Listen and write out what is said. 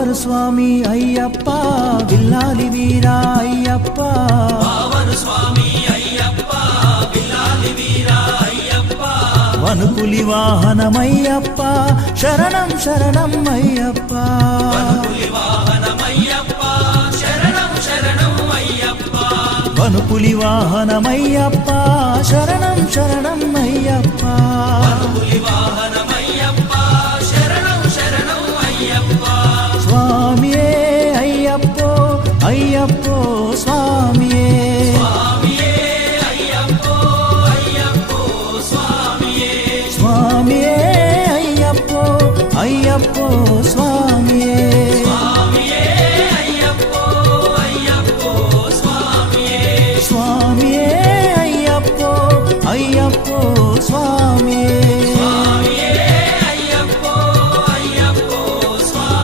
పావరు స్వామి అయ్యప్ప విల్లాలి వీరా అయ్యప్ప పావరు స్వామి అయ్యప్ప విల్లాలి వీరా అయ్యప్ప వనుపులి వాహనమయ్యప్ప శరణం శరణం అయ్యప్ప వనుపులి వాహనమయ్యప్ప శరణం శరణం అయ్యప్ప వనుపులి వాహనమయ్యప్ప శరణం శరణం అయ్యప్ప వనుపులి వాహనమయ్యప్ప శరణం శరణం అయ్యప్ప స్వామియే అయ్యప్పో అయ్యప్పో స్వామి